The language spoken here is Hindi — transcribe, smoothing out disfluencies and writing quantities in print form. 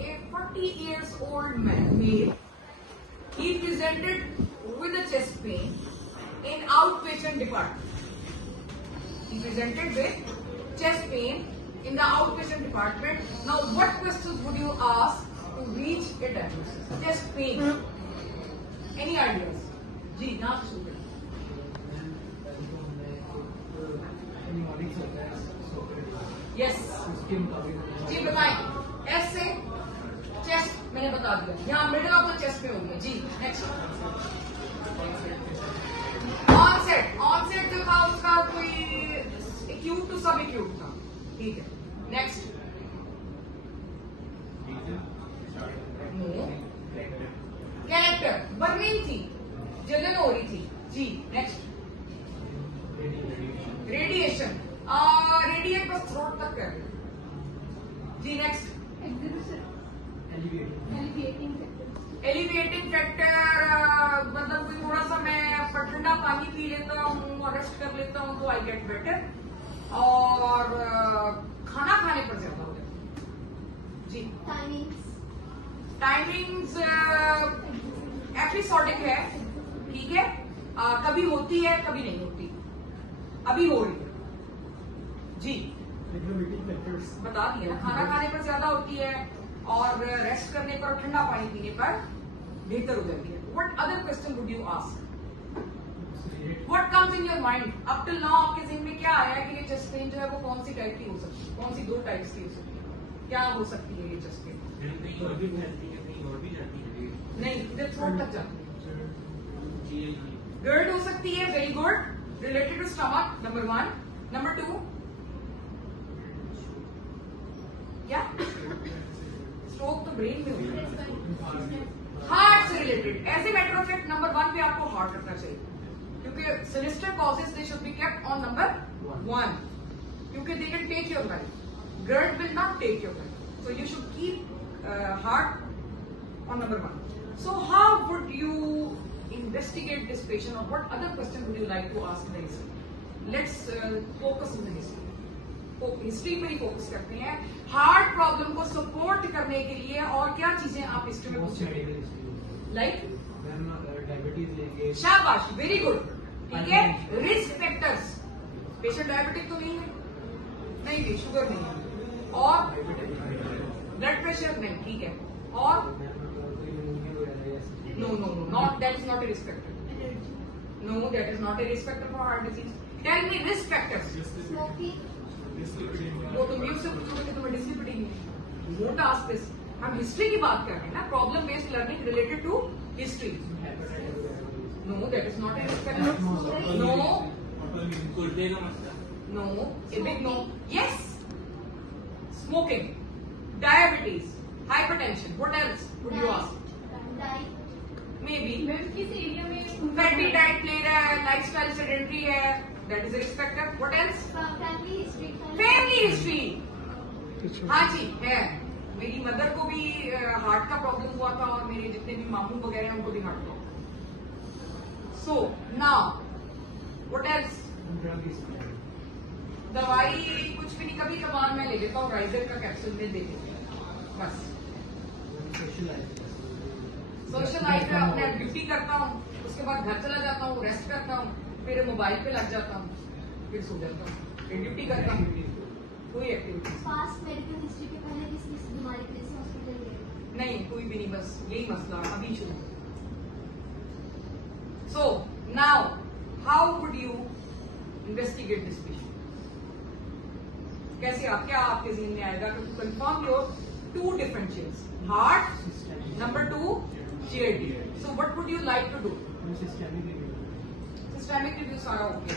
a 40 years old male. He presented with a chest pain in outpatient department. He presented with chest pain in the outpatient department. Now, what questions would you ask to reach a diagnosis? Chest pain. Any ideas? जी नाम शुरू करें. यस जी बताएं. एस से चेस्ट मैंने बता दिया. यहाँ मिडिल ऑफ द चेस्ट में होगी. जी नेक्स्ट. ऑनसेट जो था उसका कोई एक्यूट टू सब एक्यूट था. ठीक है. नेक्स्ट. कैरेक्टर बर्निंग थी, जलन हो रही थी. जी नेक्स्ट. रेडिएशन रेडिएट बस थ्रोट तक कर रहे. जी नेक्स्ट. एलिवेटिंग फैक्टर मतलब कोई थोड़ा सा मैं ठंडा पानी पी लेता हूँ और रेस्ट कर लेता हूँ तो आई गेट बेटर. और खाना खाने पर ज्यादा हो जाता. जी टाइमिंग्स एपिसोडिक है. ठीक है. कभी होती है कभी नहीं होती. अभी हो रही है. जी बता दिया. खाना खाने पर ज्यादा होती है और रेस्ट करने पर ठंडा पानी पीने पर बेहतर हो जाती है. What other question would you ask? What comes in your mind? Up till now आपके ज़हन में क्या आया कि ये चेस्ट पेन जो है वो कौन सी टाइप की हो सकती है? कौन सी दो टाइप्स की हो सकती है? क्या हो सकती है ये चेस्ट पेन? नहीं, इधर थ्रोट तक जाती है. गर्ड हो सकती है. Very good. Related to stomach. Number 1. Number 2 क्या? स्ट्रोक तो ब्रेन में होता है. हार्ट से related. As a matter of fact number 1 पे आपको हार्ट रखना चाहिए क्योंकि sinister causes they should be kept on number 1 क्योंकि they can take your life. GERD will not take your life. So you should keep heart on number 1. So how would you investigate this patient or what other question would you like to ask in the history? Let's focus on the history. History पर ही फोकस करते हैं. हार्ट प्रॉब्लम को सपोर्ट करने के लिए और क्या चीजें आप हिस्ट्री में पूछेंगे? लाइक शाबाश. Very good. ठीक है. Risk factors. पेशेंट डायबिटिक तो नहीं है? नहीं भी. शुगर नहीं है और ब्लड प्रेशर नहीं. ठीक है. और No, not that is not a risk factor. No, that is not a risk factor for heart disease. Tell me risk factors. Smoking. वो तुम यूज से पूछोगे कि तुम्हें डिस्लिपिडिंग है. Don't ask this. हम हिस्ट्री की बात कर रहे हैं ना. Problem based learning related to history. No, that is not a risk factor. No. No. A big no. Yes. Smoking. Diabetes. Hypertension. What else would you ask? Maybe. किस एरिया में? फैटी डाइट ले रहा है, लाइफस्टाइल सेडेंटरी है. That is a risk factor. What else? Family history. Family history. हाँ जी है. मेरी मदर को भी हार्ट का प्रॉब्लम हुआ था और मेरे जितने भी मामू वगैरह हैं उनको भी हार्ट का. So now what else? दवाई कुछ भी नहीं. कभी कभार मैं ले लेता हूँ राइजर का कैप्सूल में दे देती हूँ बस. सोशल लाइफ में अपने ड्यूटी करता हूँ. उसके बाद घर चला जाता हूँ, रेस्ट करता हूँ, फिर मोबाइल पे लग जाता हूँ, फिर सो जाता हूँ, फिर ड्यूटी करता हूँ. कोई एक्टिविटी. पास्ट मेडिकल हिस्ट्री के पहले किस बीमारी के लिए हॉस्पिटल गए? नहीं, कोई भी नहीं. बस यही मसला अभी शुरू. So now how would you investigate this patient? कैसे आप क्या आपके ज़हन में आएगा to confirm your 2 different chairs? Heart. Number 2 CID. So what would you like to do? Systemic review सारा हो गया.